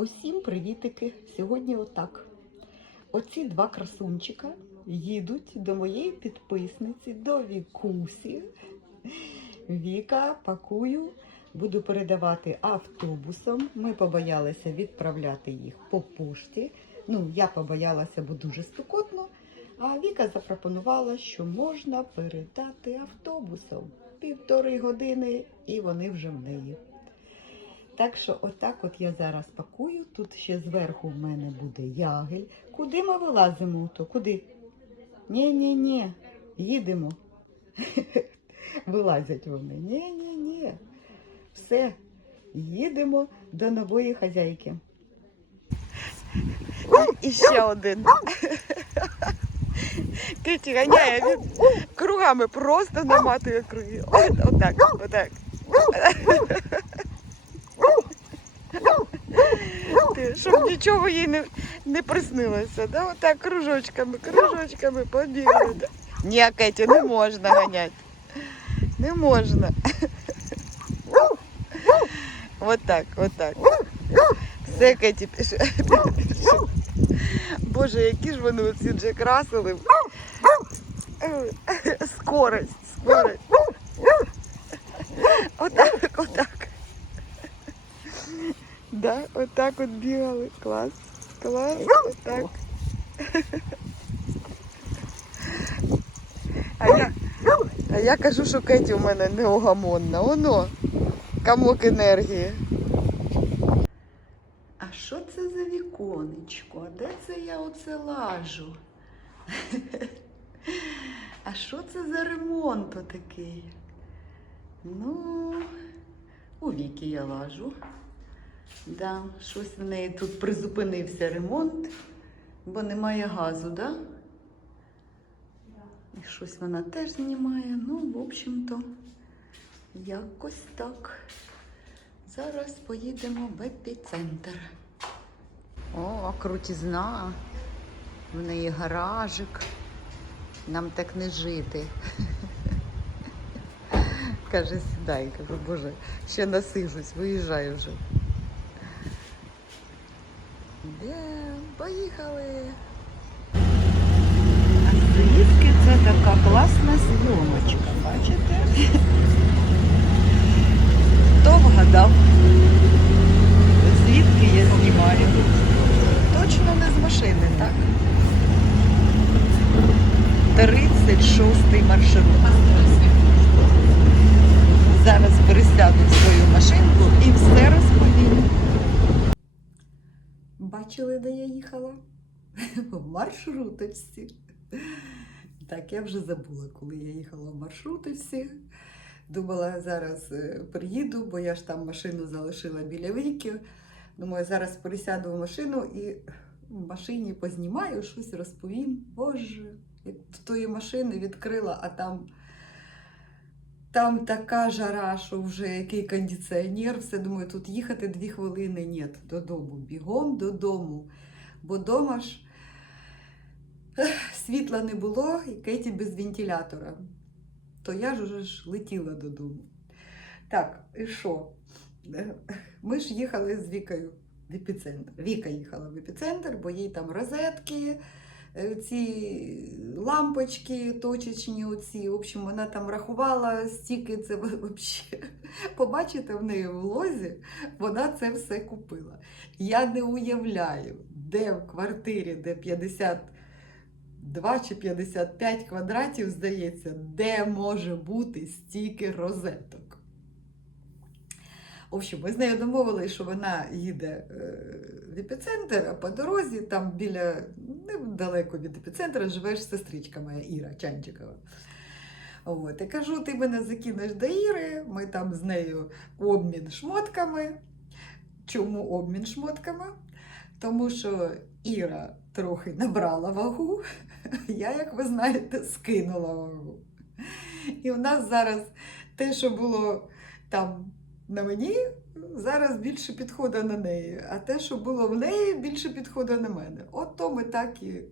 Усім привітики! Сьогодні отак. Оці два красунчика їдуть до моєї підписниці, до Вікусі. Віка, пакую, буду передавати автобусом. Ми побоялися відправляти їх по пошті. Ну, я побоялася, бо дуже спекотно. А Віка запропонувала, що можна передати автобусом. Півтори години, і вони вже в неї. Так що отак от я зараз пакую. Тут ще зверху в мене буде ягель. Куди ми вилазимо? То куди? Ні-ні-ні, їдемо. Вилазять вони. Ні-ні-ні. Все, їдемо до нової хазяйки. І ще один. Киті ганяє, він кругами просто наматує круги. От, отак, отак. Щоб нічого їй не, не приснилося. Да? Отак кружочками, кружочками побігли. Да? Ні, Кеті, не можна ганяти. Не можна. Отак, отак. Все, Кеті, пішли. Боже, які ж вони оці Джек Рассели. Скорость, скорость. Отак. Да, отак от бігали. Клас, клас, отак. А я, а я кажу, що Кеті у мене неугамонна. Оно, комок енергії. А що це за віконечко? А де це я оце лажу? А що це за ремонт отакий? Ну, у віки я лажу. Да, щось в неї тут призупинився ремонт, бо немає газу, да? І щось вона теж знімає. Ну, в общем-то, якось так. Зараз поїдемо в епіцентр. О, крутізна. В неї гаражик. Нам так не жити. Каже, сідай, кажу, боже, ще насижусь, виїжджаю вже. Де? Поїхали. Звідки це така класна зйомочка, бачите? Хто вгадав? Звідки я знімаю? Точно не з машини, так? 36-й маршрут. Зараз пересяду в свою машинку і все розповім. Бачили, де я їхала? В маршруточці. Так, я вже забула, коли я їхала в маршруточці. Думала, зараз е, приїду, бо я ж там машину залишила біля віки. Думаю, зараз пересяду в машину і в машині познімаю, щось розповім. Боже, в тої машини відкрила, а там, там така жара, що вже який кондиціонер. Все думаю, тут їхати дві хвилини. Ні, додому. Бігом додому. Бо дома ж світла не було, і Кеті без вентилятора то я ж уже ж летіла додому. Так, і що? Ми ж їхали з Вікою в епіцентр. Віка їхала в епіцентр, бо їй там розетки, ці лампочки точечні, оці. В общем, вона там рахувала стільки це взагалі. Побачите в неї в лозі, вона це все купила. Я не уявляю, де в квартирі, де 50 2 чи 55 квадратів, здається, де може бути стільки розеток. В общем, ми з нею домовилися, що вона їде е, в епіцентр, а по дорозі, там біля недалеко від епіцентра, живеш сестричка моя Іра Чанчикова. От, я кажу, ти мене закинеш до Іри, ми там з нею обмін шмотками. Чому обмін шмотками? Тому що Іра трохи набрала вагу, я, як ви знаєте, скинула вагу. І у нас зараз те, що було там на мені, зараз більше підходить на неї. А те, що було в неї, більше підходить на мене. От то ми так і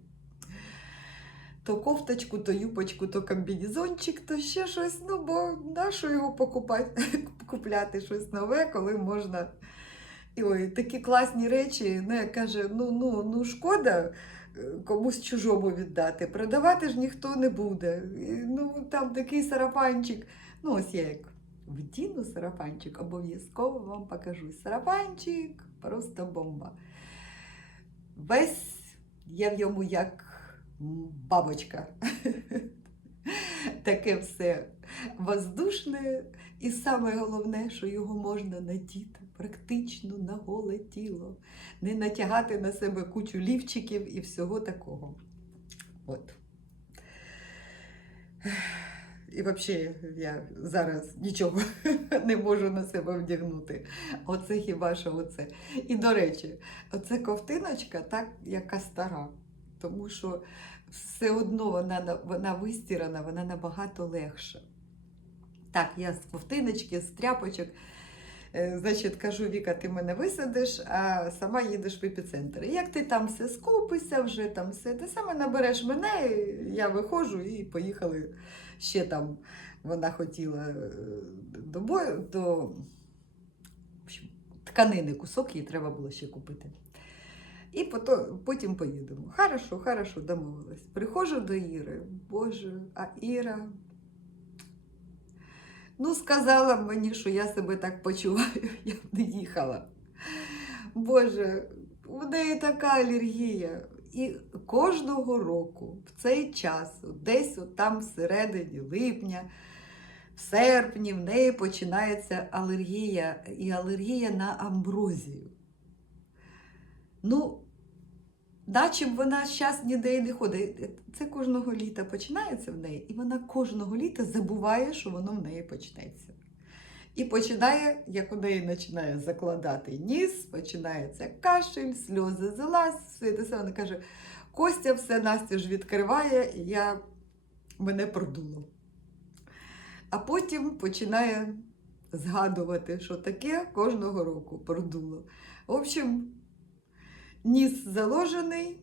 то кофточку, то юпочку, то комбінезончик, то ще щось. Ну, бо нащо його покупати, купляти щось нове, коли можна І ой, такі класні речі, ну, як каже, ну, ну, ну шкода е, комусь чужому віддати. Продавати ж ніхто не буде. Ну, там такий сарафанчик. Ну, ось я як вдіну сарафанчик, обов'язково вам покажу. Сарафанчик просто бомба. Весь я в йому як бабочка. Таке все воздушне, і саме головне, що його можна надіти практично на голе тіло, не натягати на себе кучу лівчиків і всього такого. От. І взагалі я зараз нічого не можу на себе вдягнути. Оце хіба що оце. І до речі, оце ковтиночка, так, яка стара. Тому що все одно вона, вона вистірана, вона набагато легша. Так, я з ковтиночки, з тряпочок. Е, Значить, кажу, Віка, ти мене висадиш, а сама їдеш в епіцентр. Як ти там все скупишся, вже там все, ти саме набереш мене, я виходжу і поїхали ще там. Вона хотіла е, до бою, до тканини кусок їй треба було ще купити. І пото- потім поїдемо. Хорошо, хорошо, домовилась. Приходжу до Іри. Боже, а Іра. Ну, сказала мені, що я себе так почуваю, я не їхала. Боже, у неї така алергія. І кожного року в цей час, десь там всередині липня, в серпні, в неї починається алергія і алергія на амброзію. Ну, б вона зараз ніде й не ходить. Це кожного літа починається в неї, і вона кожного літа забуває, що воно в неї почнеться. І починає, як у неї починає закладати ніс, починається кашель, сльози залазь, все саме. Вона каже, Костя все Настя ж відкриває, і я мене продуло. А потім починає згадувати, що таке кожного року продуло. В общем, ніс заложений,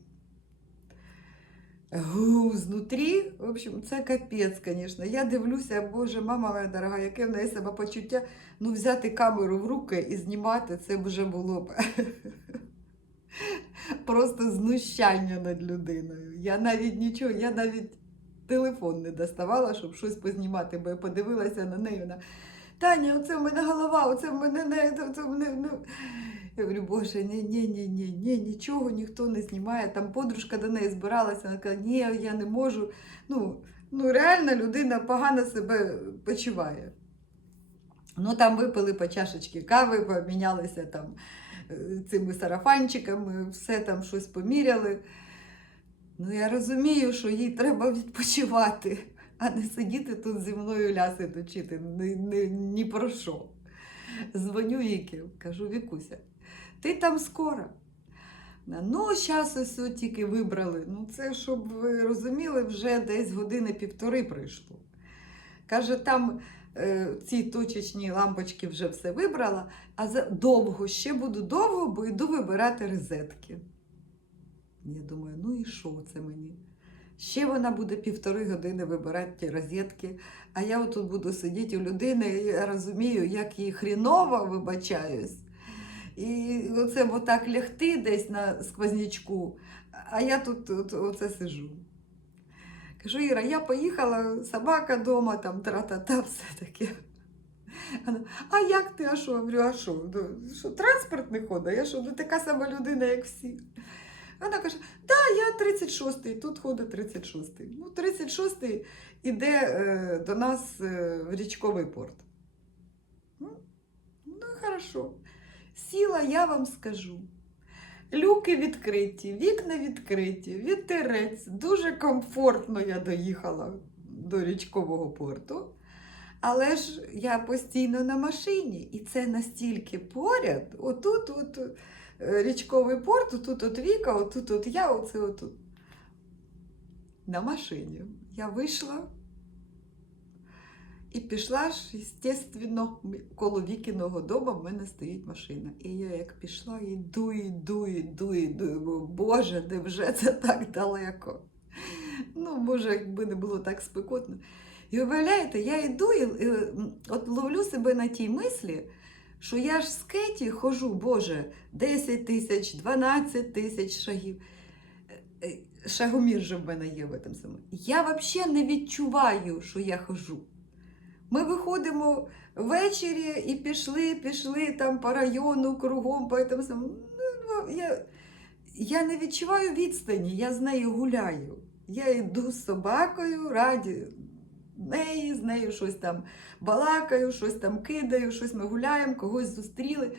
гу знутрі. В общем, це капець, звісно. Я дивлюся, боже, мама моя дорога, яке в неї самопочуття. Ну, взяти камеру в руки і знімати, це вже було б просто знущання над людиною. Я навіть нічого, я навіть телефон не доставала, щоб щось познімати, бо я подивилася на неї. Вона Таня, оце в мене голова, оце в мене не. Оце в мене, ну. Я говорю, боже, ні, ні, ні, ні, ні, нічого ніхто не знімає. Там подружка до неї збиралася, вона каже, ні, я не можу. Ну, ну реально людина погано себе почуває. Ну, там випили по чашечки кави, помінялися там е, цими сарафанчиками, все там щось поміряли. Ну, я розумію, що їй треба відпочивати, а не сидіти тут зі мною ляси точити ні, ні, ні про що. Дзвоню Віки, кажу, Вікуся, ти там скоро. Ну, зараз ось тільки вибрали. Ну, це, щоб ви розуміли, вже десь години півтори пройшло. Каже, там е, ці точечні лампочки вже все вибрала, а за довго, ще буду довго, бо йду вибирати розетки. Я думаю, ну і що це мені? Ще вона буде півтори години вибирати ті розетки, а я отут буду сидіти у людини, і я розумію, як їй хріново вибачаюсь. І оце бо так лягти десь на сквознячку, а я тут, тут оце сиджу. Кажу, Іра, я поїхала, собака вдома, там тра-та-та, все таке. А як ти? А що? Я говорю, а що? Ну, що транспорт не ходить? Я що, не така сама людина, як всі. Вона каже, да, я 36-й, тут ходить 36-й. Ну, 36-й іде е, до нас е, в річковий порт. Ну, ну, хорошо. Сіла, я вам скажу. Люки відкриті, вікна відкриті, вітерець. Дуже комфортно я доїхала до річкового порту. Але ж я постійно на машині, і це настільки поряд. Отут, от, е, річковий порт, отут от Віка, отут от я, оце отут. На машині. Я вийшла і пішла ж, звісно, коло Вікіного дому в мене стоїть машина. І я як пішла, йду, йду, йду, йду. Думаю, Боже, де вже це так далеко. Ну, може, якби не було так спекотно. І уявляєте, я йду і, от ловлю себе на тій мислі, що я ж з Кеті хожу, Боже, 10 тисяч, 12 тисяч шагів. Е, е, Шагомір же в мене є в самому. Я взагалі не відчуваю, що я хожу. Ми виходимо ввечері і пішли, пішли там по району, кругом, по этому самому. Ну, Я, я не відчуваю відстані, я з нею гуляю. Я йду з собакою, раді неї, з нею щось там балакаю, щось там кидаю, щось ми гуляємо, когось зустріли.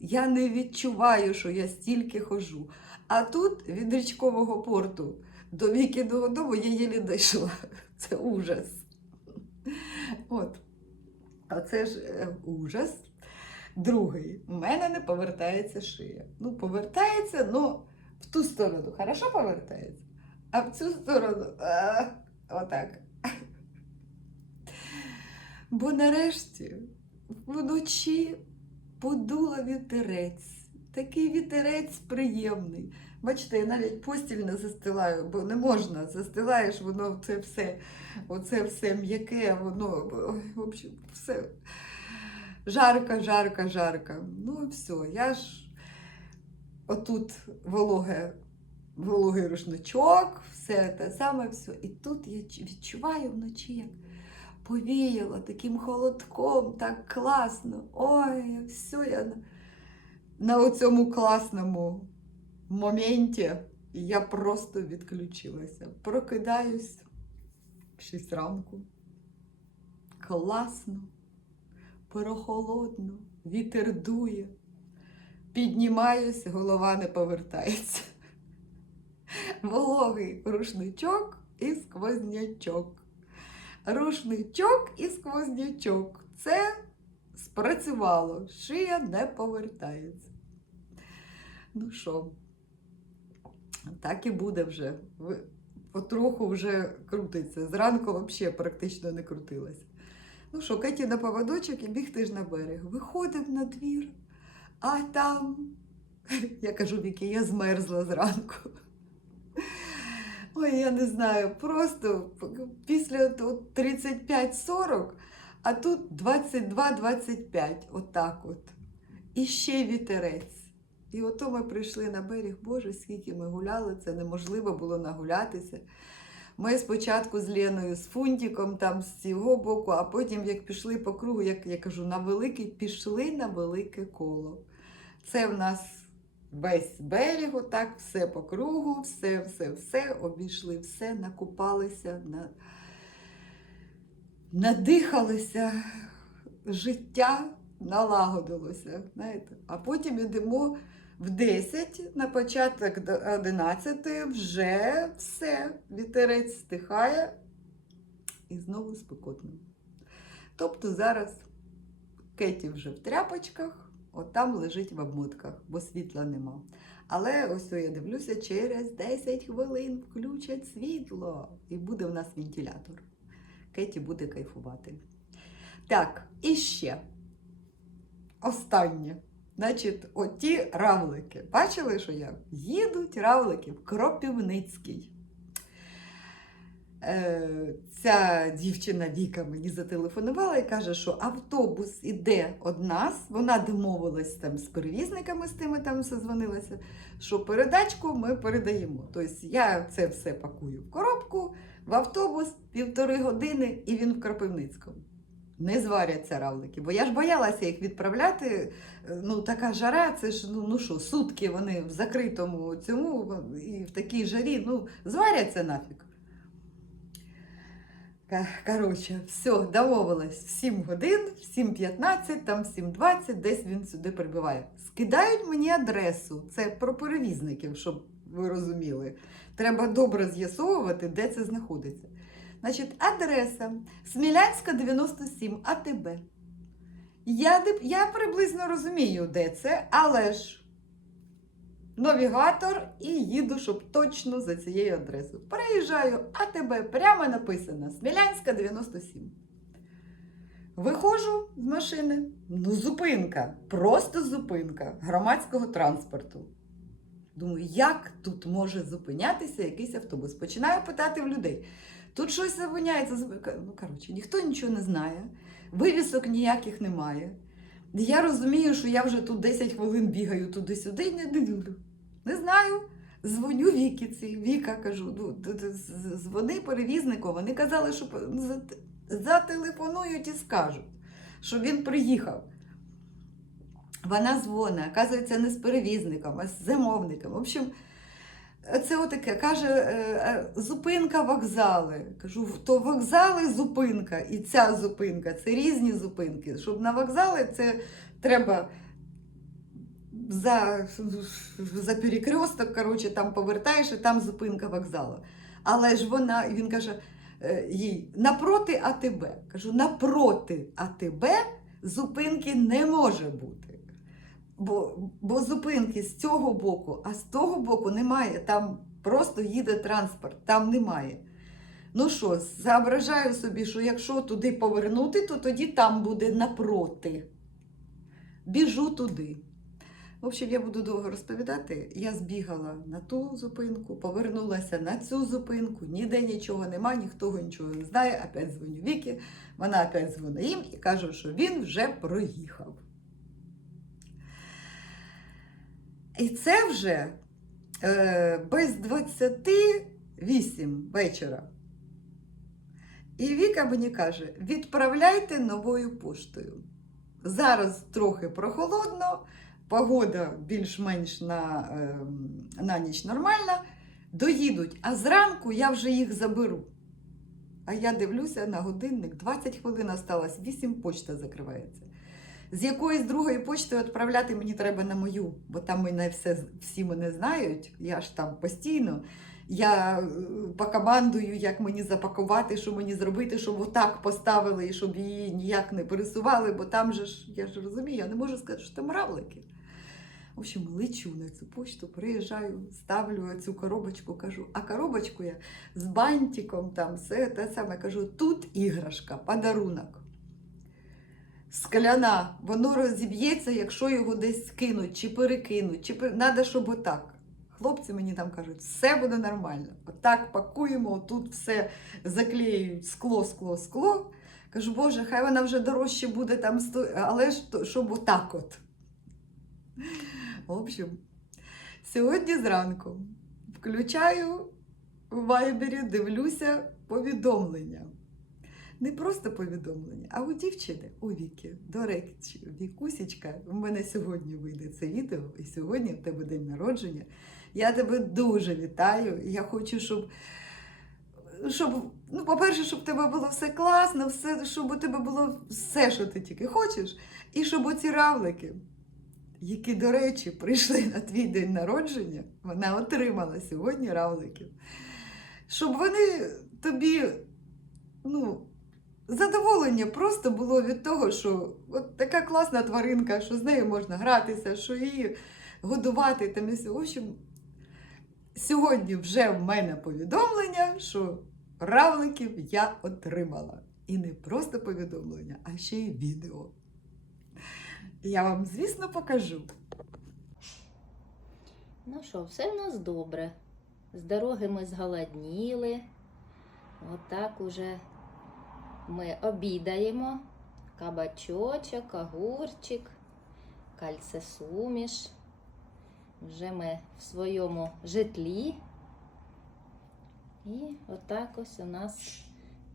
Я не відчуваю, що я стільки хожу. А тут від річкового порту до Вікіного дому я єлі дійшла. Це ужас. От. А це ж е, ужас. Другий. У мене не повертається шия. Ну, повертається, ну, в ту сторону. Хорошо повертається. А в цю сторону. А, отак. Бо нарешті вночі подула вітерець. Такий вітерець приємний. Бачите, я навіть постіль не застилаю, бо не можна. Застилаєш, воно це все, оце все м'яке, воно в общем, все жарко, жарко, жарко. Ну все. Я ж отут вологе, вологий рушничок, все те саме все. І тут я відчуваю вночі, як повіяло таким холодком, так класно. Ой, все я на, на оцьому класному моменті я просто відключилася. Прокидаюсь в 6 ранку. Класно, прохолодно, вітер дує. Піднімаюсь, голова не повертається. Вологий рушничок і сквознячок. Рушничок і сквознячок. Це спрацювало. Шия не повертається. Ну що, так і буде вже. Потроху вже крутиться. Зранку взагалі практично не крутилася. Ну що, Кеті на поводочок і бігти ж на берег. Виходимо на двір, а там, я кажу, Вікі, я змерзла зранку. Ой, я не знаю, просто після 35-40, а тут 22-25, отак от. І ще вітерець. І ото ми прийшли на берег, Боже, скільки ми гуляли, це неможливо було нагулятися. Ми спочатку з Леною, з Фунтиком там з цього боку, а потім, як пішли по кругу, як я кажу, на великий, пішли на велике коло. Це в нас весь берег, отак, все по кругу, все, все, все, обійшли все, накупалися, на... надихалися, життя налагодилося. Знаєте? А потім йдемо в 10, на початок 11 вже все, вітерець стихає і знову спекотно. Тобто зараз Кеті вже в тряпочках, от там лежить в обмотках, бо світла нема. Але ось я дивлюся, через 10 хвилин включать світло і буде в нас вентилятор. Кеті буде кайфувати. Так, і ще останнє. Значить, оті равлики. Бачили, що я? Їдуть равлики в Кропивницький. Е, ця дівчина Віка мені зателефонувала і каже, що автобус іде од нас. Вона домовилась там з перевізниками, з тими там созвонилася, що передачку ми передаємо. Тобто я це все пакую в коробку, в автобус півтори години, і він в Кропивницькому. Не зваряться равлики, бо я ж боялася їх відправляти. Е, Ну, така жара, це ж ну, ну що, сутки вони в закритому цьому і в такій жарі, ну, зваряться нафіг. Коротше, все, домовилась в 7 годин, в 7.15, там в 7.20, десь він сюди прибуває. Скидають мені адресу. Це про перевізників, щоб ви розуміли. Треба добре з'ясовувати, де це знаходиться. Значить, адреса Смілянська 97 АТБ. Я, я приблизно розумію, де це, але ж навігатор і їду, щоб точно за цією адресою. Переїжджаю, АТБ прямо написано Смілянська 97. Виходжу з машини. Ну, зупинка, просто зупинка громадського транспорту. Думаю, як тут може зупинятися якийсь автобус? Починаю питати в людей. Тут щось зупиняється. Ну, коротше, ніхто нічого не знає, вивісок ніяких немає. Я розумію, що я вже тут 10 хвилин бігаю туди-сюди і не дивлю. Не знаю. Дзвоню Вікі цій. Віка кажу, ну, дзвони перевізнику. Вони казали, що зателефонують і скажуть, що він приїхав. Вона дзвонить, оказується, не з перевізником, а з замовником. В общем, це отаке, каже, е, е, зупинка вокзали. Кажу, то вокзали зупинка, і ця зупинка це різні зупинки. Щоб на вокзали це треба за, за перекресток, коротше, там повертаєш, і там зупинка вокзалу. Але ж вона, він каже е, їй, напроти АТБ. Кажу, напроти АТБ зупинки не може бути. Бо, бо зупинки з цього боку, а з того боку немає. Там просто їде транспорт, там немає. Ну що, зображаю собі, що якщо туди повернути, то тоді там буде напроти. Біжу туди. В общем, я буду довго розповідати. Я збігала на ту зупинку, повернулася на цю зупинку, ніде нічого нема, ніхто нічого не знає. Опять дзвоню Вікі, вона опять дзвонить їм і каже, що він вже проїхав. І це вже е, без 28 вечора. І Віка мені каже: відправляйте новою поштою. Зараз трохи прохолодно, погода більш-менш на, е, на ніч нормальна. Доїдуть, а зранку я вже їх заберу. А я дивлюся на годинник, 20 хвилин осталось, 8 почта закривається. З якоїсь другої почти відправляти мені треба на мою, бо там мене все, всі мене знають, я ж там постійно. Я е, покомандую, як мені запакувати, що мені зробити, щоб отак поставили і щоб її ніяк не пересували, бо там же ж, я ж розумію, я не можу сказати, що там равлики. В общем, лечу на цю почту, приїжджаю, ставлю цю коробочку, кажу, а коробочку я з бантиком, там все те саме кажу, тут іграшка, подарунок. Скляна, воно розіб'ється, якщо його десь кинуть чи перекинуть, чи. Надо, щоб отак. Хлопці мені там кажуть, все буде нормально. Отак пакуємо, тут все заклеюють скло, скло, скло. Кажу, Боже, хай вона вже дорожче буде там, сто... але ж щоб отак от. В общем, сьогодні зранку включаю в вайбері, дивлюся повідомлення. Не просто повідомлення, а у дівчини, у Віки. До речі, Вікусічка, в мене сьогодні вийде це відео, і сьогодні в тебе день народження. Я тебе дуже вітаю. Я хочу, щоб, щоб ну, по-перше, щоб в тебе було все класно, все, щоб у тебе було все, що ти тільки хочеш, і щоб оці равлики, які, до речі, прийшли на твій день народження, вона отримала сьогодні равликів, щоб вони тобі, ну, задоволення просто було від того, що от така класна тваринка, що з нею можна гратися, що її годувати там і. В общем, сьогодні вже в мене повідомлення, що равликів я отримала. І не просто повідомлення, а ще й відео. Я вам, звісно, покажу. Ну що, все в нас добре. З дороги ми зголодніли. Отак уже ми обідаємо. Кабачочок, огурчик, кальцесуміш. Вже ми в своєму житлі. І отак ось у нас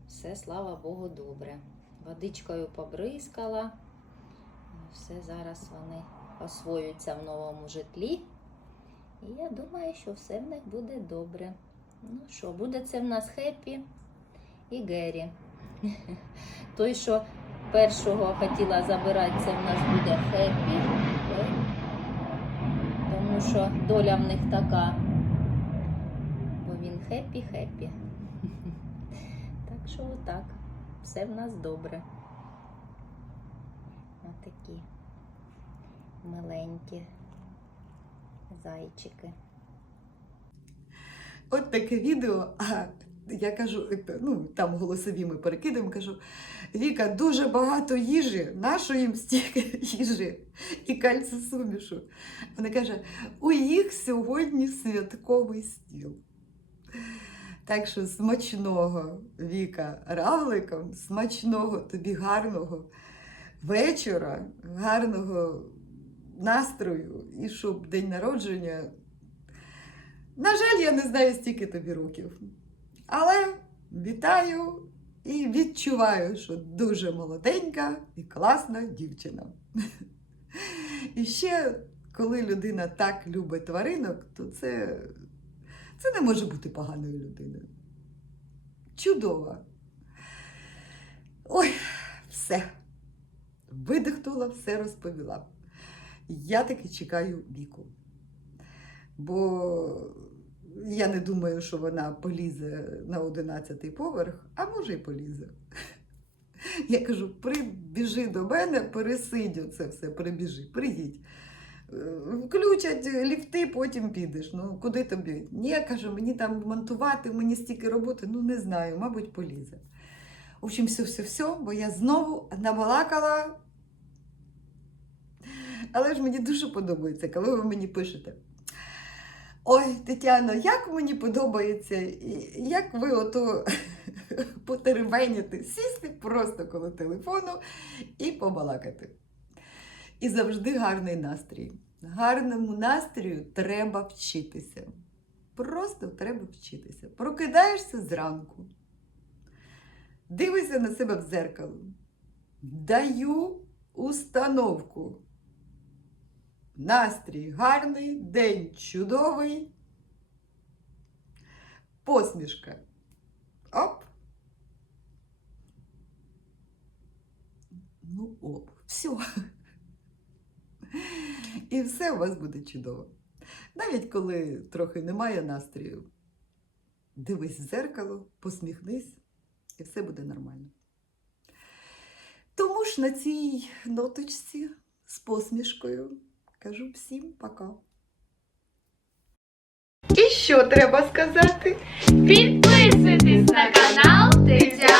все, слава Богу, добре. Водичкою побризкала. Все зараз вони освоюються в новому житлі. І я думаю, що все в них буде добре. Ну що, буде це в нас Хеппі і Геррі. Той, що першого хотіла забирати, це в нас буде Хеппі. Тому що доля в них така. Бо він хеппі-хеппі. Так що отак. Все в нас добре. Отакі миленькі зайчики. От таке відео. Я кажу, ну там голосові ми перекидаємо, кажу, Віка, дуже багато їжі, нашої їм стільки їжі і кальцисумішу. Вона каже, у їх сьогодні святковий стіл. Так що смачного Віка равликом, смачного тобі гарного, вечора, гарного настрою і щоб день народження. На жаль, я не знаю стільки тобі років. Але вітаю і відчуваю, що дуже молоденька і класна дівчина. І ще, коли людина так любить тваринок, то це, це не може бути поганою людиною. Чудова. Ой, все. Видихнула, все розповіла. Я таки чекаю віку. Бо я не думаю, що вона полізе на 11-й поверх, а може й полізе. Я кажу: прибіжи до мене, пересидь це все, прибіжи, приїдь. Е, Включать ліфти, потім підеш. Ну, куди тобі? Ні, кажу, мені там монтувати, мені стільки роботи, ну не знаю, мабуть, полізе. В общем, все, все, все, бо я знову набалакала. Але ж мені дуже подобається, коли ви мені пишете. Ой, Тетяно, як мені подобається, як ви ото потеревеніти, сісти просто коло телефону і побалакати. І завжди гарний настрій. Гарному настрію треба вчитися. Просто треба вчитися. Прокидаєшся зранку, дивишся на себе в дзеркало. Даю установку. Настрій гарний, день чудовий. Посмішка. Оп. Ну, оп, все. І все у вас буде чудово. Навіть коли трохи немає настрою, дивись в зеркало, посміхнись, і все буде нормально. Тому ж на цій ноточці з посмішкою Кажу всім пока. І що треба сказати? Підписуйтесь на канал Тетя.